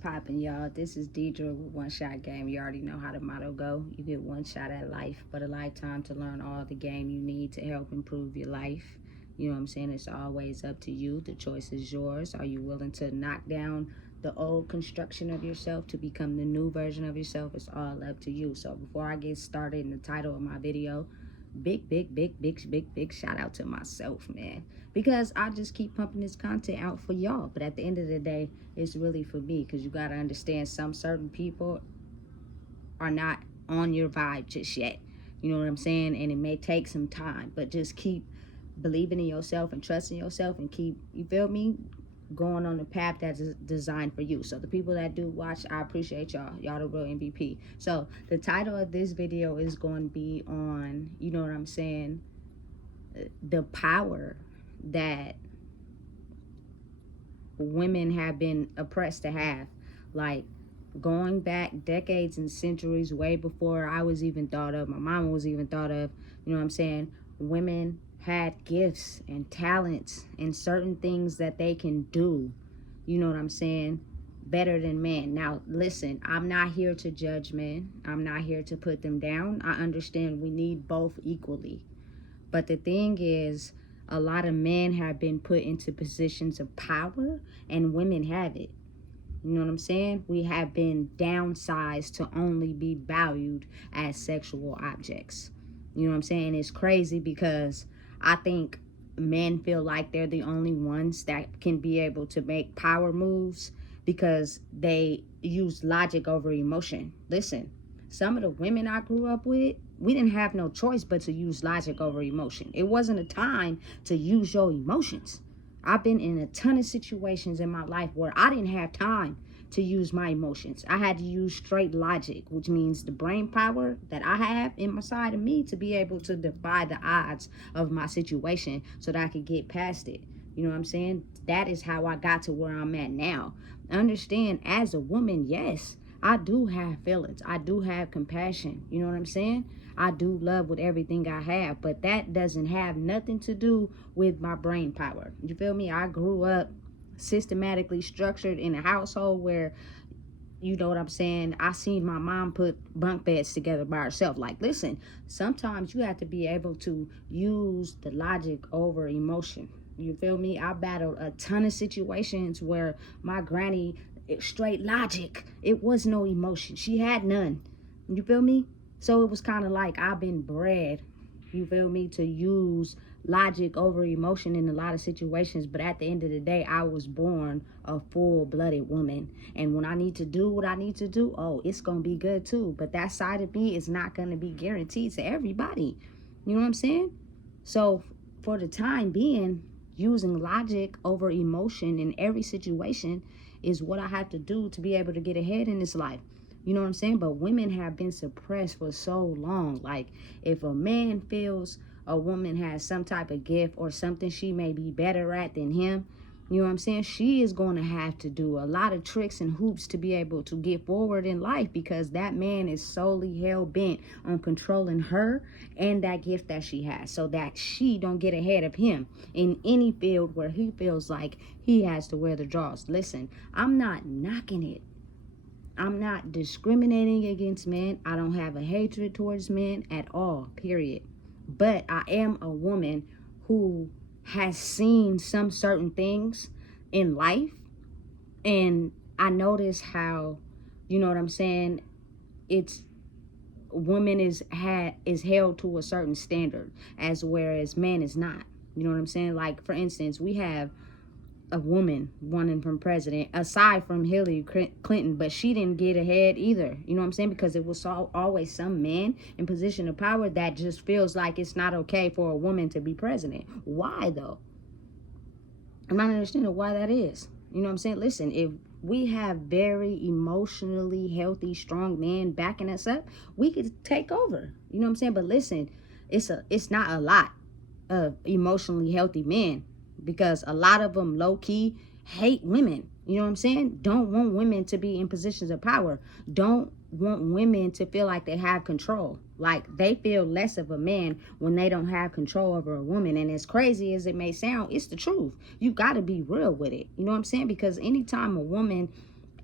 Poppin', y'all. This is Deidre with One Shot Game. You already know how the motto go. You get one shot at life, but a lifetime to learn all the game you need to help improve your life. You know what I'm saying? It's always up to you. The choice is yours. Are you willing to knock down the old construction of yourself to become the new version of yourself? It's all up to you. So before I get started in the title of my video, big shout out to myself, man, because I just keep pumping this content out for y'all. But at the end of the day, it's really for me, because you got to understand, some certain people are not on your vibe just yet. You know what I'm saying? And it may take some time, but just keep believing in yourself and trusting yourself, and keep, you feel me, going on the path that's designed for you. So the people that do watch, I appreciate y'all. Y'all the real MVP. So the title of this video is going to be on, you know what I'm saying, the power that women have been oppressed to have. Like, going back decades and centuries, way before I was even thought of, my mama was even thought of, you know what I'm saying, women had gifts and talents and certain things that they can do, you know what I'm saying, better than men. Now listen, I'm not here to judge men. I'm not here to put them down. I understand we need both equally. But the thing is, a lot of men have been put into positions of power and women have it. You know what I'm saying? We have been downsized to only be valued as sexual objects. You know what I'm saying? It's crazy because I think men feel like they're the only ones that can be able to make power moves because they use logic over emotion. Listen, some of the women I grew up with, we didn't have no choice but to use logic over emotion. It wasn't a time to use your emotions. I've been in a ton of situations in my life where I didn't have time to use my emotions. I had to use straight logic, which means the brain power that I have in my side of me to be able to defy the odds of my situation so that I could get past it. You know what I'm saying? That is how I got to where I'm at now. Understand, as a woman, yes, I do have feelings. I do have compassion. You know what I'm saying? I do love with everything I have, but that doesn't have nothing to do with my brain power. You feel me? I grew up systematically structured in a household where, you know what I'm saying, I seen my mom put bunk beds together by herself. Like, listen, sometimes you have to be able to use the logic over emotion. You feel me? I battled a ton of situations where my granny, straight logic, it was no emotion. She had none. You feel me? So it was kind of like I've been bred, you feel me, to use logic over emotion in a lot of situations. But at the end of the day, I was born a full-blooded woman, and when I need to do what I need to do, oh, it's gonna be good too. But that side of me is not gonna be guaranteed to everybody. You know what I'm saying? So for the time being, using logic over emotion in every situation is what I have to do to be able to get ahead in this life. You know what I'm saying? But women have been suppressed for so long. Like, if a man feels a woman has some type of gift or something she may be better at than him, you know what I'm saying, she is going to have to do a lot of tricks and hoops to be able to get forward in life, because that man is solely hell-bent on controlling her and that gift that she has, so that she don't get ahead of him in any field where he feels like he has to wear the draws. Listen, I'm not knocking it. I'm not discriminating against men. I don't have a hatred towards men at all, period. But I am a woman who has seen some certain things in life, and I notice how, you know what I'm saying, it's, woman is held to a certain standard, as whereas man is not. You know what I'm saying? Like, for instance, we have a woman running from president, aside from Hillary Clinton, but she didn't get ahead either. You know what I'm saying? Because it was always some man in position of power that just feels like it's not okay for a woman to be president. Why though? I'm not understanding why that is. You know what I'm saying? Listen, if we have very emotionally healthy, strong men backing us up, we could take over. You know what I'm saying? But listen, it's not a lot of emotionally healthy men, because a lot of them low-key hate women. You know what I'm saying? Don't want women to be in positions of power. Don't want women to feel like they have control. Like, they feel less of a man when they don't have control over a woman. And as crazy as it may sound, it's the truth. You got to be real with it. You know what I'm saying? Because anytime a woman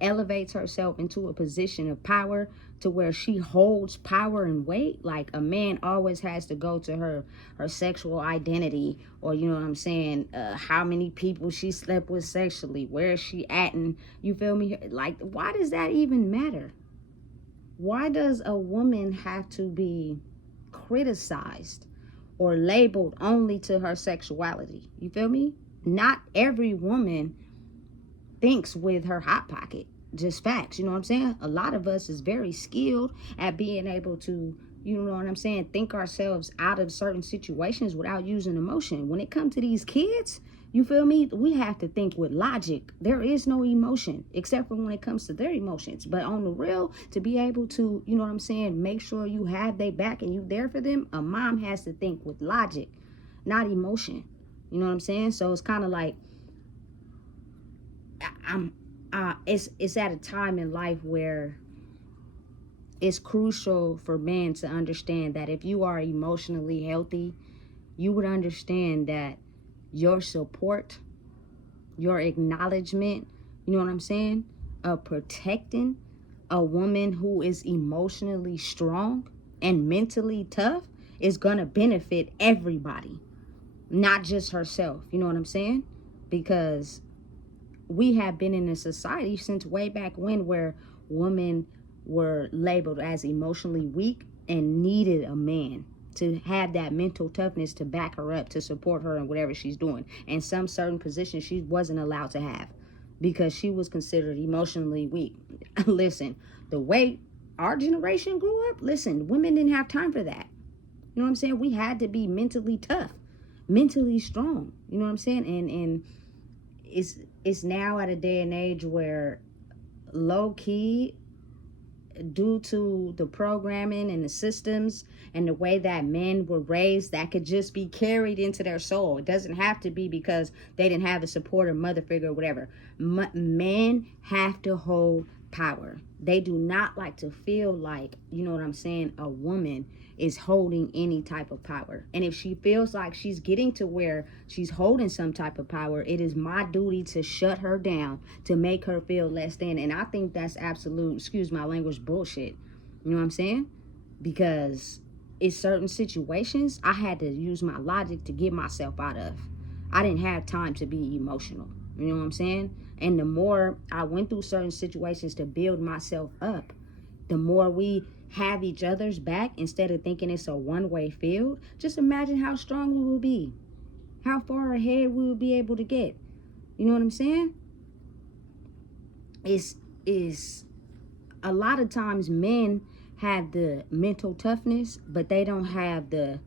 elevates herself into a position of power to where she holds power and weight. Like, a man always has to go to her sexual identity, or, you know what I'm saying, how many people she slept with sexually, where is she at, and you feel me? Like, why does that even matter? Why does a woman have to be criticized or labeled only to her sexuality? You feel me? Not every woman thinks with her hot pocket. Just facts, you know what I'm saying? A lot of us is very skilled at being able to, you know what I'm saying, think ourselves out of certain situations without using emotion. When it comes to these kids, you feel me? We have to think with logic. There is no emotion except for when it comes to their emotions. But on the real, to be able to, you know what I'm saying, make sure you have their back and you there for them, a mom has to think with logic, not emotion. You know what I'm saying? So it's kind of like, it's at a time in life where it's crucial for men to understand that if you are emotionally healthy, you would understand that your support, your acknowledgement, you know what I'm saying, of protecting a woman who is emotionally strong and mentally tough is gonna benefit everybody, not just herself. You know what I'm saying? Because we have been in a society since way back when where women were labeled as emotionally weak and needed a man to have that mental toughness to back her up, to support her in whatever she's doing. And some certain positions she wasn't allowed to have because she was considered emotionally weak. Listen, the way our generation grew up, listen, women didn't have time for that. You know what I'm saying? We had to be mentally tough, mentally strong. You know what I'm saying? And it's now at a day and age where low key, due to the programming and the systems and the way that men were raised, that could just be carried into their soul. It doesn't have to be because they didn't have a supportive mother figure or whatever. Men have to hold power. They do not like to feel like, you know what I'm saying, a woman is holding any type of power. And if she feels like she's getting to where she's holding some type of power, it is my duty to shut her down, to make her feel less than. And I think that's absolute, excuse my language, bullshit. You know what I'm saying? Because in certain situations, I had to use my logic to get myself out of. I didn't have time to be emotional. You know what I'm saying? And the more I went through certain situations to build myself up, the more we have each other's back instead of thinking it's a one-way field. Just imagine how strong we will be, how far ahead we will be able to get. You know what I'm saying? It's a lot of times men have the mental toughness, but they don't have the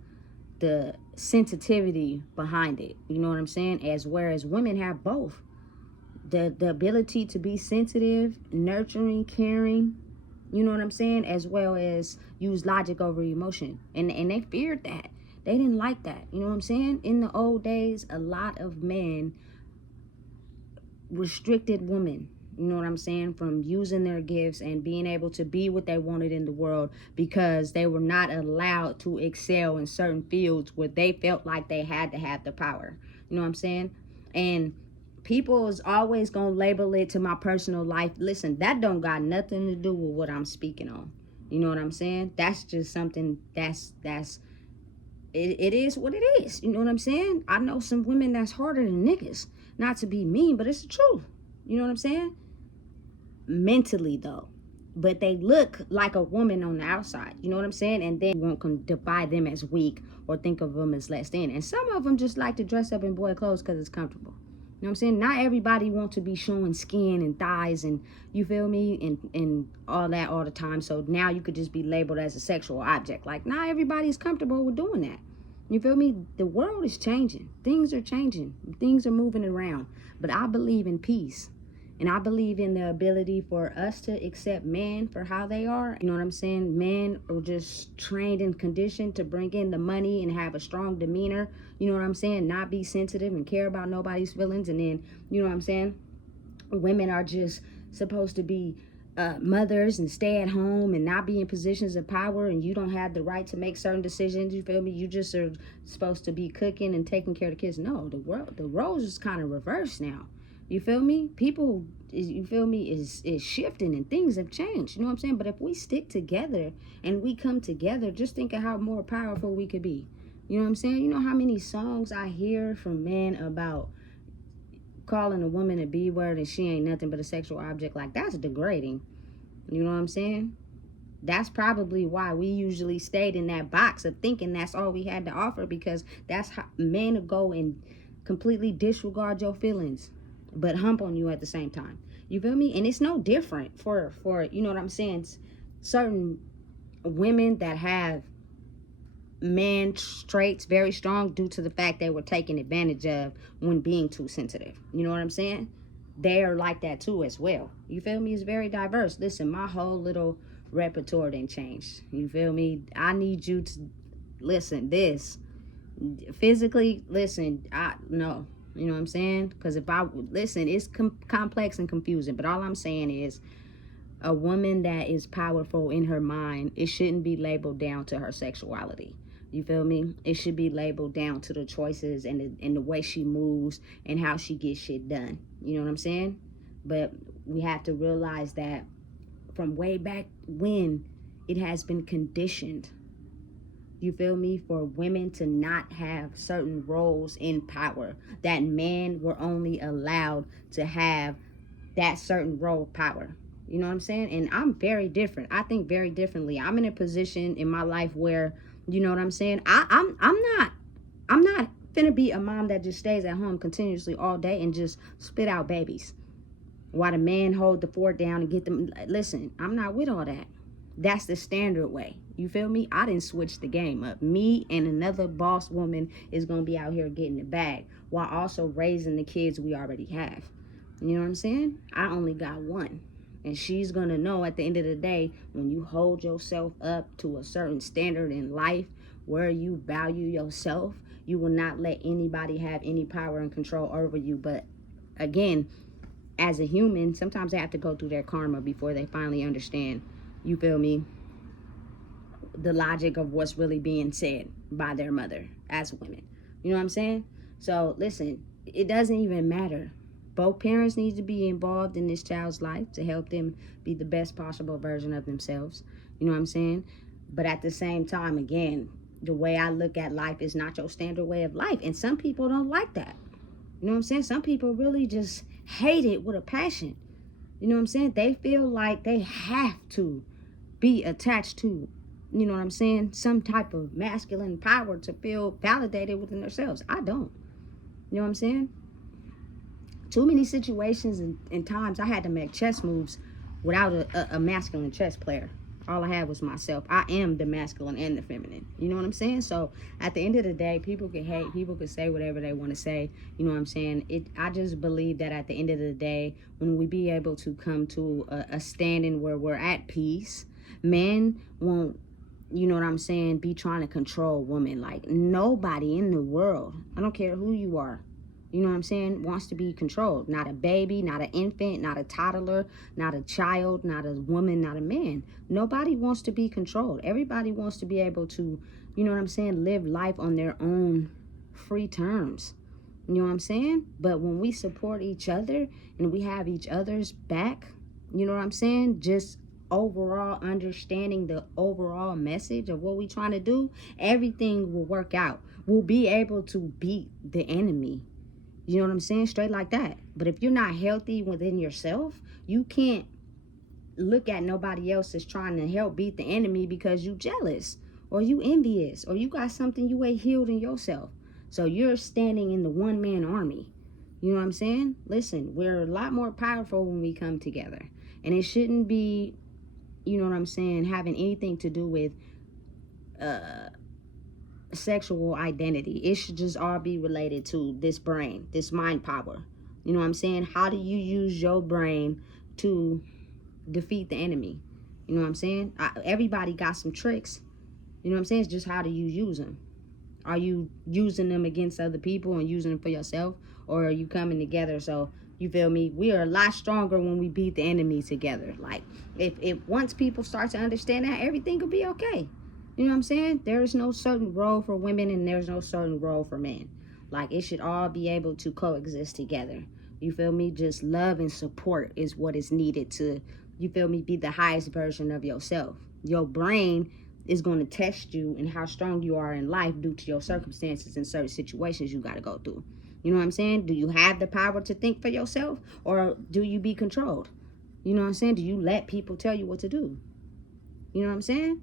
sensitivity behind it. You know what I'm saying? As whereas women have both. The ability to be sensitive, nurturing, caring, you know what I'm saying, as well as use logic over emotion. And they feared that. They didn't like that. You know what I'm saying? In the old days, a lot of men restricted women, you know what I'm saying, from using their gifts and being able to be what they wanted in the world because they were not allowed to excel in certain fields where they felt like they had to have the power. You know what I'm saying? And people is always gonna label it to my personal life. Listen, that don't got nothing to do with what I'm speaking on. You know what I'm saying? That's just something that's it is what it is. You know what I'm saying? I know some women that's harder than niggas. Not to be mean, but it's the truth. You know what I'm saying? Mentally though. But they look like a woman on the outside. You know what I'm saying? And then you won't defy them as weak or think of them as less than. And some of them just like to dress up in boy clothes because it's comfortable. You know what I'm saying? Not everybody wants to be showing skin and thighs and, you feel me, and all that all the time. So now you could just be labeled as a sexual object. Like, not everybody's comfortable with doing that. You feel me? The world is changing. Things are changing. Things are moving around. But I believe in peace. And I believe in the ability for us to accept men for how they are. You know what I'm saying? Men are just trained and conditioned to bring in the money and have a strong demeanor. You know what I'm saying? Not be sensitive and care about nobody's feelings. And then, you know what I'm saying? Women are just supposed to be mothers and stay at home and not be in positions of power, and you don't have the right to make certain decisions. You feel me? You just are supposed to be cooking and taking care of the kids. No, the roles is kind of reversed now. You feel me? People, you feel me, is shifting and things have changed. You know what I'm saying? But if we stick together and we come together, just think of how more powerful we could be. You know what I'm saying? You know how many songs I hear from men about calling a woman a B word and she ain't nothing but a sexual object? Like, that's degrading. You know what I'm saying? That's probably why we usually stayed in that box of thinking that's all we had to offer, because that's how men will go and completely disregard your feelings but hump on you at the same time. You feel me? And it's no different for you know what I'm saying, certain women that have man traits very strong due to the fact they were taken advantage of when being too sensitive. You know what I'm saying? They are like that too as well. You feel me? It's very diverse. Listen, my whole little repertoire didn't change. You feel me? I need you to listen. This physically, listen. I no. You know what I'm saying? Because if I listen, it's complex and confusing. But all I'm saying is, a woman that is powerful in her mind, it shouldn't be labeled down to her sexuality. You feel me? It should be labeled down to the choices and the way she moves and how she gets shit done. You know what I'm saying? But we have to realize that from way back when, it has been conditioned, you feel me, for women to not have certain roles in power, that men were only allowed to have that certain role of power. You know what I'm saying? And I'm very different. I think very differently. I'm in a position in my life where, you know what I'm saying, I'm not finna be a mom that just stays at home continuously all day and just spit out babies while the man hold the fort down and get them. Listen, I'm not with all that. That's the standard way. You feel me? I didn't switch the game up. Me and another boss woman is going to be out here getting the bag while also raising the kids we already have. You know what I'm saying? I only got one. And she's going to know at the end of the day, when you hold yourself up to a certain standard in life where you value yourself, you will not let anybody have any power and control over you. But again, as a human, sometimes they have to go through their karma before they finally understand, you feel me, the logic of what's really being said by their mother as women. You know what I'm saying? So listen, it doesn't even matter. Both parents need to be involved in this child's life to help them be the best possible version of themselves. You know what I'm saying? But at the same time, again, the way I look at life is not your standard way of life. And some people don't like that. You know what I'm saying? Some people really just hate it with a passion. You know what I'm saying? They feel like they have to be attached to, you know what I'm saying, some type of masculine power to feel validated within themselves. I don't. You know what I'm saying? Too many situations and times I had to make chess moves without a masculine chess player. All I had was myself. I am the masculine and the feminine. You know what I'm saying? So at the end of the day, people can hate, people can say whatever they want to say. You know what I'm saying? I just believe that at the end of the day, when we be able to come to a standing where we're at peace, men won't, you know what I'm saying, be trying to control women. Like, nobody in the world, I don't care who you are, you know what I'm saying, wants to be controlled. Not a baby, not an infant, not a toddler, not a child, not a woman, not a man. Nobody wants to be controlled. Everybody wants to be able to, you know what I'm saying, live life on their own free terms. You know what I'm saying? But when we support each other and we have each other's back, you know what I'm saying, just overall understanding the overall message of what we trying to do, everything will work out. We'll be able to beat the enemy. You know what I'm saying? Straight like that. But if you're not healthy within yourself, you can't look at nobody else as trying to help beat the enemy because you jealous or you envious or you got something you ain't healed in yourself. So you're standing in the one-man army. You know what I'm saying? Listen, we're a lot more powerful when we come together. And it shouldn't be, you know what I'm saying, having anything to do with sexual identity. It should just all be related to this brain, this mind power. You know what I'm saying? How do you use your brain to defeat the enemy? You know what I'm saying? Everybody got some tricks. You know what I'm saying? It's just how do you use them? Are you using them against other people and using them for yourself? Or are you coming together? So, you feel me? We are a lot stronger when we beat the enemy together. Like, if once people start to understand that, everything will be okay. You know what I'm saying? There is no certain role for women and there's no certain role for men. Like, it should all be able to coexist together. You feel me? Just love and support is what is needed to, you feel me, be the highest version of yourself. Your brain is going to test you and how strong you are in life due to your circumstances and certain situations you got to go through. You know what I'm saying? Do you have the power to think for yourself, or do you be controlled? You know what I'm saying? Do you let people tell you what to do? You know what I'm saying?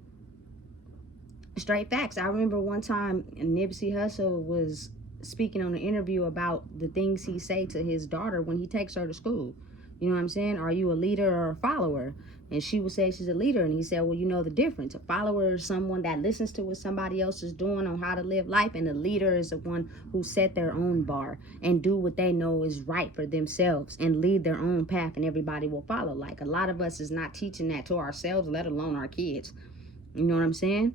Straight facts. I remember one time Nipsey Hussle was speaking on an interview about the things he say to his daughter when he takes her to school. You know what I'm saying? Are you a leader or a follower? And she would say she's a leader. And he said, well, you know the difference. A follower is someone that listens to what somebody else is doing on how to live life. And a leader is the one who set their own bar and do what they know is right for themselves and lead their own path, and everybody will follow. Like, a lot of us is not teaching that to ourselves, let alone our kids. You know what I'm saying?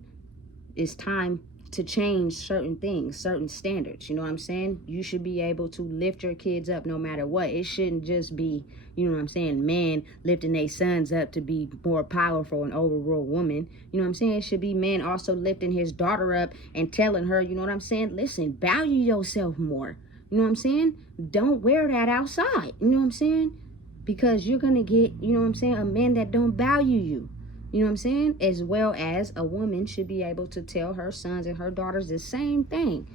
It's time to change certain things, certain standards. You know what I'm saying? You should be able to lift your kids up no matter what. It shouldn't just be, you know what I'm saying, men lifting their sons up to be more powerful and overrule women. You know what I'm saying? It should be men also lifting his daughter up and telling her, you know what I'm saying, listen, value yourself more. You know what I'm saying? Don't wear that outside. You know what I'm saying? Because you're going to get, you know what I'm saying, a man that don't value you. You know what I'm saying? As well as a woman should be able to tell her sons and her daughters the same thing.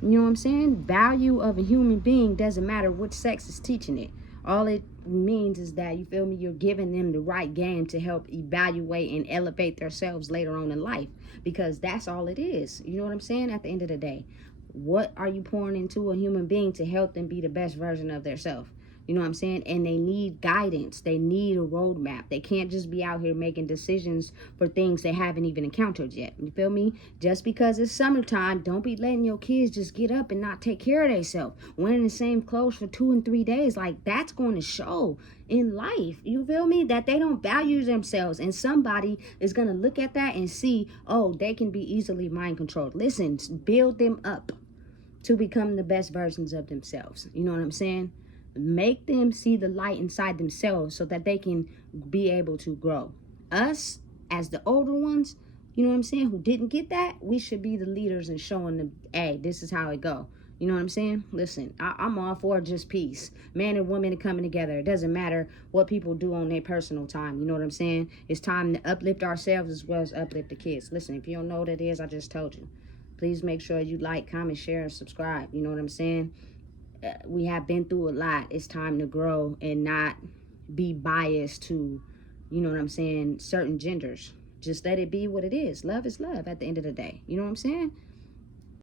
You know what I'm saying? Value of a human being doesn't matter which sex is teaching it. All it means is that, you feel me, you're giving them the right game to help evaluate and elevate themselves later on in life. Because that's all it is. You know what I'm saying? At the end of the day, what are you pouring into a human being to help them be the best version of themselves? You know what I'm saying? And they need guidance. They need a roadmap. They can't just be out here making decisions for things they haven't even encountered yet. You feel me? Just because it's summertime, don't be letting your kids just get up and not take care of themselves. Wearing the same clothes for 2 and 3 days. Like, that's going to show in life. You feel me? That they don't value themselves. And somebody is going to look at that and see, oh, they can be easily mind controlled. Listen, build them up to become the best versions of themselves. You know what I'm saying? Make them see the light inside themselves so that they can be able to grow. Us, as the older ones, you know what I'm saying, who didn't get that, we should be the leaders and showing them, hey, this is how it go. You know what I'm saying? Listen, I'm all for just peace. Man and women are coming together. It doesn't matter what people do on their personal time. You know what I'm saying? It's time to uplift ourselves as well as uplift the kids. Listen, if you don't know what it is, I just told you. Please make sure you like, comment, share, and subscribe. You know what I'm saying? We have been through a lot. It's time to grow and not be biased to, you know what I'm saying, certain genders. Just let it be what it is. Love is love at the end of the day. You know what I'm saying?